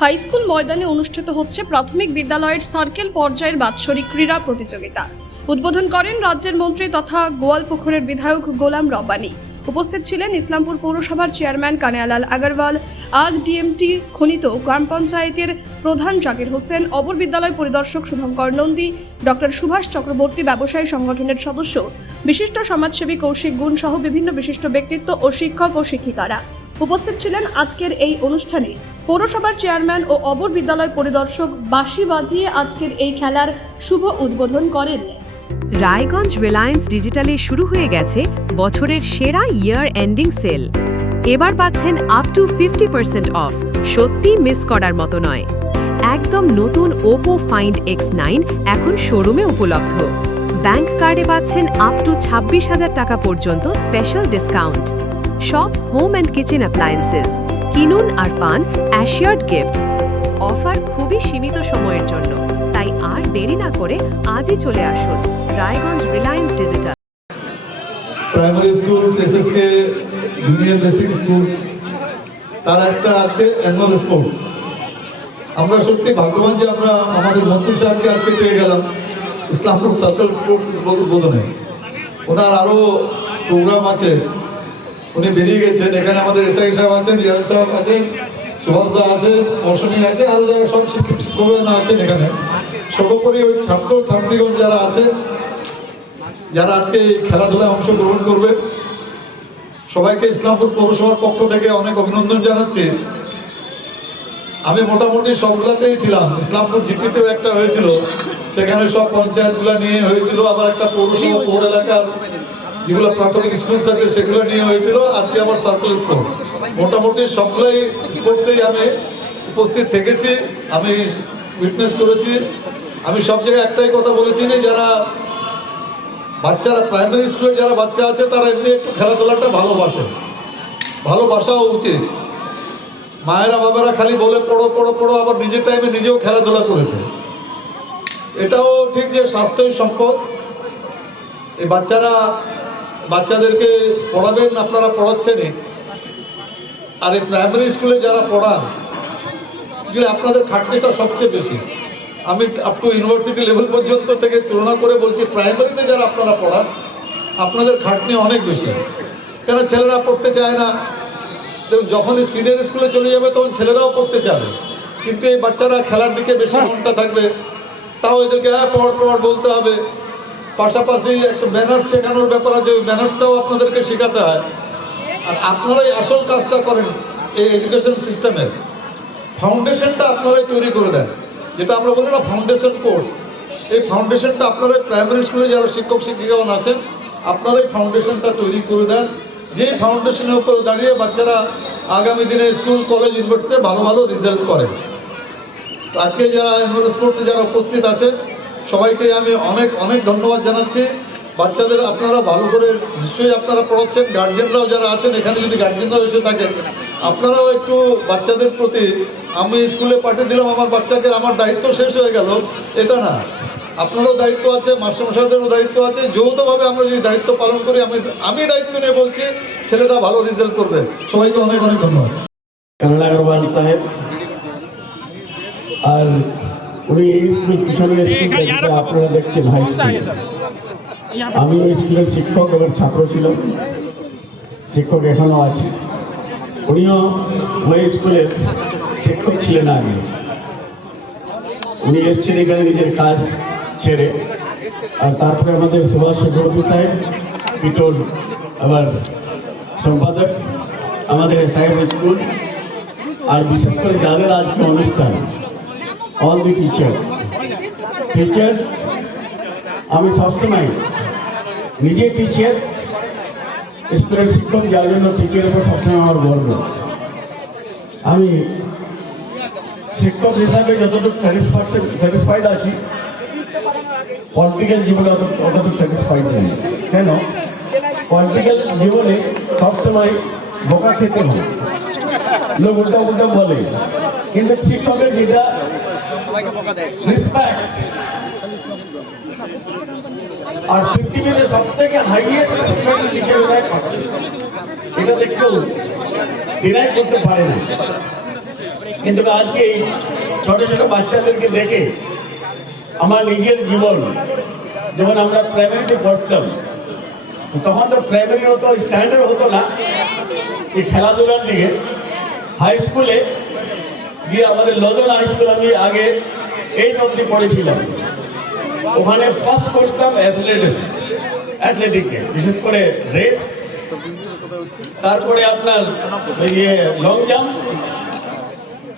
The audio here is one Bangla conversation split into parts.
হাই স্কুল ময়দানে অনুষ্ঠিত হচ্ছে প্রাথমিক বিদ্যালয়ের সার্কেল পর্যায়ের বাৎসরিক ক্রীড়া প্রতিযোগিতা। উদ্বোধন করেন রাজ্যের মন্ত্রী তথা গোয়ালপুকুরের বিধায়ক গোলাম রব্বানি। উপস্থিত ছিলেন ইসলামপুর পৌরসভার চেয়ারম্যান কানায়ালাল আগরওয়াল। আগ ডিএমটি খনিত গ্রাম পঞ্চায়েতের প্রধান জাকির হোসেন, অপর বিদ্যালয় পরিদর্শক শুভঙ্কর নন্দী, ডক্টর সুভাষ চক্রবর্তী ব্যবসায়ী সংগঠনের সদস্য, বিশিষ্ট সমাজসেবী কৌশিক গুণ সহ বিভিন্ন বিশিষ্ট ব্যক্তিত্ব ও শিক্ষক ও শিক্ষিকারা। উপস্থিত ছিলেন আজকের এই অনুষ্ঠানে। পৌরসভার চেয়ারম্যান ও অবর বিদ্যালয় পরিদর্শক বাঁশি বাজিয়ে আজকের এই খেলার শুভ উদ্বোধন করেন। রায়গঞ্জ রিলায়েন্স ডিজিটালে শুরু হয়ে গেছে বছরের সেরা ইয়ার এন্ডিং সেল। এবার পাচ্ছেন up to fifty percent off সত্যি মিস করার মতো নয়। একদম নতুন ওপো ফাইন্ড এক্স নাইন এখন শোরুমে উপলব্ধ। ব্যাংক কার্ডে পাচ্ছেন আপ টু ছাব্বিশ হাজার টাকা পর্যন্ত স্পেশাল ডিসকাউন্ট সব হোম অ্যান্ড কিচেন অ্যাপ্লায়েন্সেস কিনুন আর পান অ্যাশিয়ার্ড গিফটস অফার খুবই সীমিত সময়ের জন্য। তাই আর দেরি না করে আজই চলে আসুন Raiganj Reliance digital primary school SSK junior basic school তার একটা আজকে অ্যানুয়াল স্পোর্টস আমরা সত্যি ভাগ্যবান যে আমরা আমাদের মন্ত্রী সাহেবকে আজকে পেয়ে গেলাম, ইসলামপুর সার্কেল স্পোর্টস উদ্বোধনে। ওনার আরও প্রোগ্রাম আছে উনি বেরিয়ে গেছেন। এখানে আমাদের এসআই সাহেব আছেন রিয়াল সাহেব আছেন, সুভাষ দা আছেন অর্শনী আছে আরও যারা সব শিক্ষক শিক্ষকরা আছেন এখানে। সর্বোপরি ওই ছাত্র, ছাত্রীগণ যারা আছে যারা আজকে এই খেলাধুলায় অংশগ্রহণ করবে, সবাইকে ইসলামপুর পৌরসভার পক্ষ থেকে অনেক অভিনন্দন জানাচ্ছি। আমি মোটামুটি সবগুলাতেই ছিলাম। ইসলামপুর জিপিতেও একটা হয়েছিল। সেখানে সব পঞ্চায়েতগুলা নিয়ে হয়েছিল। আবার একটা পৌরসভা, পৌর এলাকার যেগুলো প্রাথমিক স্কুল আছে সেগুলো নিয়ে হয়েছিল, আজকে আমার সার্কেল স্কুল মোটামুটি সবগুলাই স্পোর্টসেই আমি উপস্থিত থেকেছি, আমি উইটনেস করেছি। আমি সব জায়গায় একটাই কথা বলেছি যে, যারা বাচ্চারা প্রাইমারি স্কুলে যারা বাচ্চা আছে, তারা এমনি একটু খেলাধুলাটা ভালোবাসে। ভালোবাসাও উচিত। মায়েরা বাবারা খালি বলে পড়ো পড়ো পড়ো, আবার নিজের টাইমে নিজেও খেলাধুলা করেছে। এটাও ঠিক যে স্বাস্থ্যই সম্পদ। এই বাচ্চারা বাচ্চাদেরকে পড়াবেন, আপনারা পড়াচ্ছেনই আর এই প্রাইমারি স্কুলে যারা পড়ান, যে আপনাদের খাটনিটা সবচেয়ে বেশি। আমি আপ টু ইউনিভার্সিটি লেভেল পর্যন্ত থেকে তুলনা করে বলছি প্রাইমারিতে যারা আপনারা পড়ান, আপনাদের খাটনি অনেক বেশি। কেন ছেলেরা পড়তে চায় না? তো যখনই সিনিয়র স্কুলে চলে যাবে, তখন ছেলেরাও পড়তে চাবে। কিন্তু এই বাচ্চারা খেলার দিকে বেশি মনটা থাকবে। তাও এদেরকে হ্যাঁ পড় পড়, বলতে হবে। পাশাপাশি একটা ব্যানার্স শেখানোর ব্যাপার আছে, ওই ব্যানার্সটাও আপনাদেরকে শেখাতে হয়। আর আপনারাই আসল কাজটা করেন এই এডুকেশন সিস্টেমের ফাউন্ডেশনটা আপনারাই তৈরি করে দেন। যেটা আমরা বলি না ফাউন্ডেশন কোর্স এই ফাউন্ডেশনটা আপনারা প্রাইমারি স্কুলে যারা শিক্ষক, শিক্ষিকাগণ আছেন, আপনারাই ফাউন্ডেশনটা তৈরি করে দেন। যে ফাউন্ডেশনের উপরে দাঁড়িয়ে বাচ্চারা আগামী দিনে স্কুল কলেজ ইউনিভার্সিটিতে ভালো ভালো রেজাল্ট করে। আজকে যারা স্পোর্টসে যারা উপস্থিত আছে সবাইকে আমি অনেক অনেক ধন্যবাদ জানাচ্ছি। বাচ্চাদের আপনারা ভালো করে নিশ্চয়ই আপনারা পড়াচ্ছেন গার্জেনরাও যারা আছেন, এখানে যদি গার্জেনরাও এসে থাকেন আপনারাও একটু বাচ্চাদের প্রতি, আমি স্কুলে পাঠিয়ে দিলাম, আমার বাচ্চাকে, আমার দায়িত্ব শেষ হয়ে গেল। এটা না। আপনারও দায়িত্ব আছে, মাস্টারমশাইদেরও দায়িত্ব আছে। যৌথভাবে আমরা যদি দায়িত্ব পালন করি, আমি আমি দায়িত্ব নিয়ে বলছি ছেলেটা ভালো রেজাল্ট করবে। সবাইকে অনেক অনেক ধন্যবাদ। সাহেব। আর উনি এই স্কুল পিছনে স্কুল আপনারা দেখছেন হাই স্কুল আমি স্কুলের শিক্ষক এবং ছাত্র ছিলাম শিক্ষক এখনও আছে। উনিও ওই স্কুলের শিক্ষক ছিলেন আগে। উনি এসছেন এখানে নিজের কাজ ছেড়ে। আর তারপরে আমাদের সুভাষ চক্রবর্তী সাহেব পিটন আবার সম্পাদক আমাদের সাহেব স্কুল। আর বিশেষ করে যাদের আজকে অনুষ্ঠান অল দি টিচার্স টিচার্স আমি সবসময় নিজে টিচার স্কুলের শিক্ষক যার জন্য টিচারের উপর সবসময় আমার গর্ব। আমি শিক্ষক হিসাবে যতটুকু স্যাটিসফ্যাকশন স্যাটিসফাইড আছি পলিটিক্যাল জীবনে অত অতটুকু স্যাটিসফাইড নেই। কেন? পলিটিক্যাল জীবনে সবসময় বোকা খেতে হয়। লোক উল্টা উল্টা বলে। কিন্তু শিক্ষকের যেটা রেসপেক্ট আর পৃথিবীতে সব হাইয়েস্ট দেয় এটা দেখতেও ডিনাই করতে পারে না। কিন্তু আজকে ছোট ছোট বাচ্চাদেরকে দেখে আমার নিজের জীবন, যখন আমরা প্রাইমারিতে পড়তাম, তখন তো প্রাইমারির অত স্ট্যান্ডার্ড হতো না। এই খেলাধুলার দিকে। হাই স্কুলে গিয়ে আমাদের লদন হাই স্কুল আমি আগে এইট অব্দি পড়েছিলাম। ওখানে ফার্স্ট করতাম অ্যাথলেটিক্স অ্যাথলেটিকে বিশেষ করে রেস তারপরে আপনার ইয়ে লং জাম্প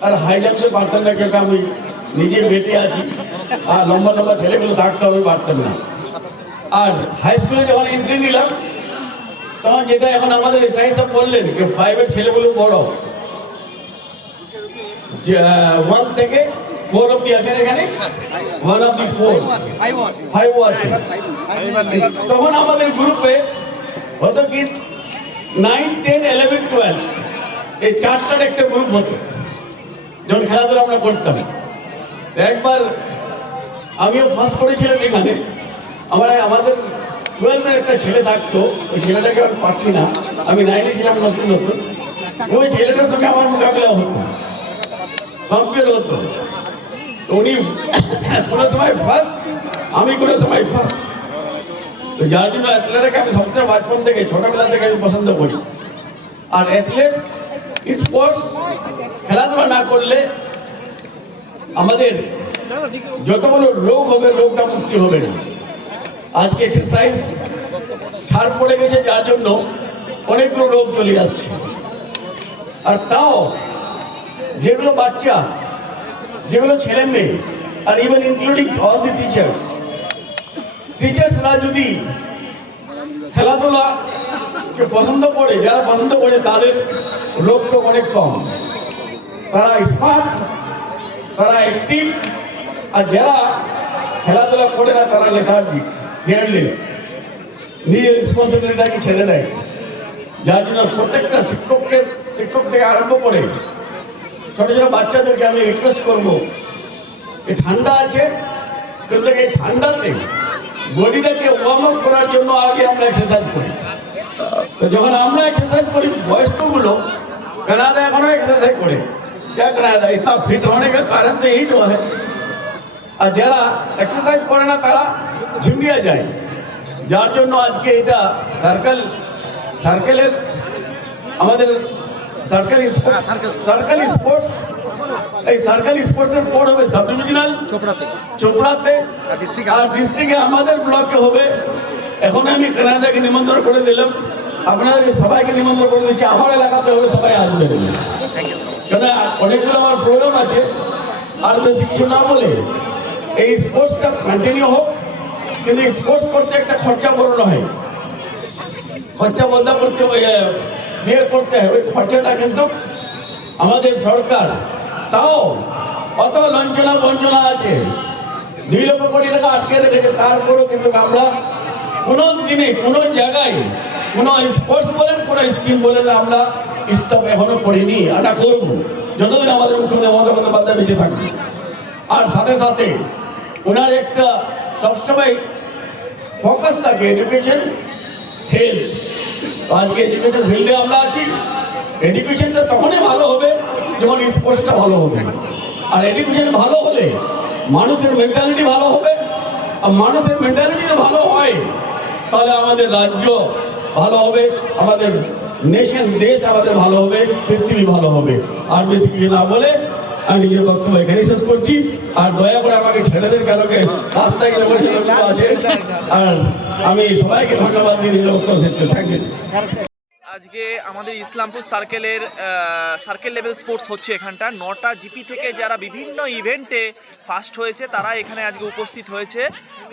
আর হাই জাম্পে পারতাম না কেন আমি নিজে বেঁচে আছি। আর লম্বা লম্বা ছেলেগুলো থাকতে আমি পারতাম না। আর হাই স্কুলে যখন এন্ট্রি নিলাম, তখন যেটা এখন আমাদের সায়েন্সটা বললেন যে ফাইভের ছেলেগুলো বড় ওয়ান থেকে ফোর অব্দি আছে এখানে? ওয়ান অব্দি ফোর ফাইভও আছে তখন আমাদের গ্রুপে হতো কি? নাইন টেন ইলেভেন টুয়েলভ এই চারটার একটা গ্রুপ হতো। যখন খেলাধুলা আমরা করতাম। একবার আমিও ফার্স্ট করেছিলাম এখানে। আমার আমাদের টুয়েলভের একটা ছেলে থাকতো। ওই ছেলেটাকে আমি পাচ্ছি না। আমি নাইনে ছিলাম নতুন নতুন। ওই ছেলেটার সঙ্গে আমার মোকাবিলা হতো। কম্পিউটার হতো উনি কোনো সময় ফার্স্ট আমি কোনো সময় ফার্স্ট তো যার জন্য অ্যাথলেটকে আমি সবচেয়ে বাচপন থেকে, ছোটবেলা থেকে আমি পছন্দ করি। আর অ্যাথলেটস স্পোর্টস খেলাধুলা না করলে আমাদের যতগুলো রোগ হবে, রোগটা মুক্তি হবে না। আজকে এক্সারসাইজ সার পড়ে গেছে, যার জন্য অনেকগুলো রোগ চলে আসছে। আর তাও যেগুলো বাচ্চা, যেগুলো ছেলে মেয়ে আর even including all the teachers টিচার্সরা যদি খেলাধুলাকে পছন্দ করে, যারা পছন্দ করে, তাদের টোগ অনেক কম। তারা স্মার্ট তারা অ্যাক্টিভ আর যারা খেলাধুলা করে না, তারা লেখার্জি কেয়ারলেস নিজের রেসপন্সিবিলিটাকে ছেড়ে দেয় যার জন্য প্রত্যেকটা শিক্ষককে, শিক্ষক থেকে আরম্ভ করে ছোট ছোট বাচ্চাদেরকে আমি রিকোয়েস্ট করবো এই ঠান্ডা আছে কিন্তু এই ঠান্ডাতে বডিটাকে ওয়ার্ম আপ করার জন্য আগে আমরা এক্সারসাইজ করি তো যখন আমরা এক্সারসাইজ করি বয়স্কগুলো कनाडा एखनो एक्सरसाइज करे क्या कनाडा इतना फिट होने का कारण तो यही तो है আর যারা এক্সারসাইজ করে না তারা ঝিমিয়ে যায় যার জন্য আজকে এটা সার্কেল সার্কেলের আমাদের সার্কেল সার্কেল স্পোর্টস এই সার্কেল স্পোর্টসের পর হবে সাব ডিভিশনাল চোপড়াতে। চোপড়াতে আর ডিস্ট্রিক্টে আমাদের ব্লকে হবে। এখন আমি কানাডাকে নিমন্ত্রণ করে দিলাম। আপনাদের সবাইকে নিমন্ত্রণ করে দিচ্ছি। আমার এলাকাতে হবে সবাই আসবেন কেন অনেকগুলো আমার প্রোগ্রাম আছে। আর বেশি কিছু না বলে এই স্পোর্টসটা কন্টিনিউ হোক। কিন্তু স্পোর্টস করতে একটা খরচা বড় হয়। খরচা বন্ধ করতে বিয়ে করতে হয় ওই খরচাটা কিন্তু আমাদের সরকার। তাও অত লঞ্চনা বঞ্চনা আছে? দুই লক্ষ কোটি টাকা আটকে রেখেছে, তারপরেও কিন্তু আমরা কোনো দিনে, কোনো জায়গায়, কোনো স্পোর্টস বলেন, কোনো স্কিম বলেন আমরা স্টপ এখনও করিনি। আমরা করব যতদিন আমাদের মুখ্যমন্ত্রী মমতা বন্দ্যোপাধ্যায় বেঁচে থাকবে। আর সাথে সাথে ওনার একটা সবসময় ফোকাস থাকে এডুকেশন হেলথ আজকে এডুকেশন ফিল্ডে আমরা আছি। এডুকেশনটা তখনই ভালো হবে যখন স্পোর্টসটা ভালো হবে। আর এডুকেশন ভালো হলে মানুষের মেন্টালিটি ভালো হবে। আর মানুষের মেন্টালিটি ভালো হয়, তাহলে আমাদের রাজ্য ভালো হবে, আমাদের নেশন দেশ আমাদের ভালো হবে, পৃথিবী ভালো হবে। আর বেশি কিছু না বলে আমি নিজের বক্তব্য এখানে শেষ করছি। আর দয়া করে আমাকে ছেলেদের কারোকে রাস্তায় গেলে বসে আছে। আর আমি সবাইকে ধন্যবাদ দিয়ে নিজের বক্তব্য শেষ ইউ আজকে আমাদের ইসলামপুর সার্কেলের সার্কেল লেভেল স্পোর্টস হচ্ছে এখানটা। নটা জিপি থেকে যারা বিভিন্ন ইভেন্টে ফার্স্ট হয়েছে তারা এখানে আজকে উপস্থিত হয়েছে।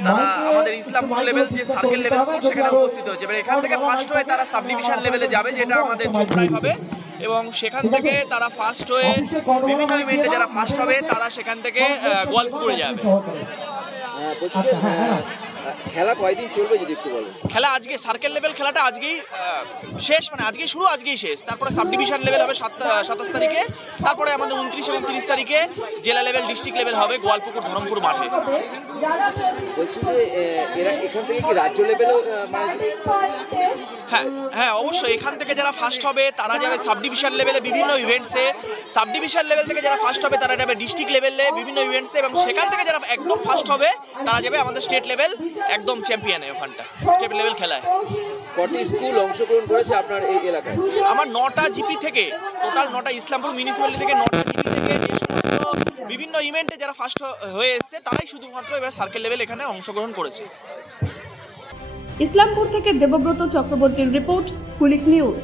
তারা আমাদের ইসলামপুর লেভেল যে সার্কেল লেভেল স্পোর্টস সেখানে উপস্থিত হয়েছে। এবার এখান থেকে ফার্স্ট হয়ে তারা সাব ডিভিশন লেভেলে যাবে যেটা আমাদের চোপড়ায় হবে। এবং সেখান থেকে তারা ফার্স্ট হয়ে বিভিন্ন ইভেন্টে যারা ফার্স্ট হবে তারা সেখান থেকে আহ, গোয়ালপুকুরে যাবে। বলছি যে আহ, খেলা কয়দিন চলবে যদি একটু বলেন? খেলা আজকে সার্কেল লেভেল খেলাটা আজকেই শেষ মানে আজকেই শুরু আজকেই শেষ। তারপরে সাব ডিভিশন লেভেল হবে সাত সাতাশ তারিখে। তারপরে আমাদের উনত্রিশ এবং তিরিশ তারিখে জেলা লেভেল ডিস্ট্রিক্ট লেভেল হবে গোয়ালপুকুর ধরমপুর মাঠে। বলছি যে এরা এখান থেকে কি রাজ্য লেভেলও মানে হ্যাঁ হ্যাঁ অবশ্যই। এখান থেকে যারা ফার্স্ট হবে তারা যাবে সাব ডিভিশন লেভেলে বিভিন্ন ইভেন্টসে সাব ডিভিশন লেভেল থেকে যারা ফার্স্ট হবে তারা যাবে ডিস্ট্রিক্ট লেভেলে বিভিন্ন ইভেন্টসে এবং সেখান থেকে যারা একদম ফার্স্ট হবে তারা যাবে আমাদের স্টেট লেভেল একদম চ্যাম্পিয়নে ওখানটা। স্টেট লেভেল খেলায়। কটি স্কুল অংশগ্রহণ করেছে আপনার এই এলাকায়? আমার নটা জিপি থেকে টোটাল নটা ইসলামপুর মিউনিসিপ্যালিটি থেকে নটা জিপি থেকে যে সমস্ত বিভিন্ন ইভেন্টে যারা ফার্স্ট হয়ে এসছে তারাই শুধুমাত্র এবার সার্কেল লেভেল এখানে অংশগ্রহণ করেছে। ইসলামপুর থেকে দেবব্রত চক্রবর্তীর রিপোর্ট কুলিক নিউজ।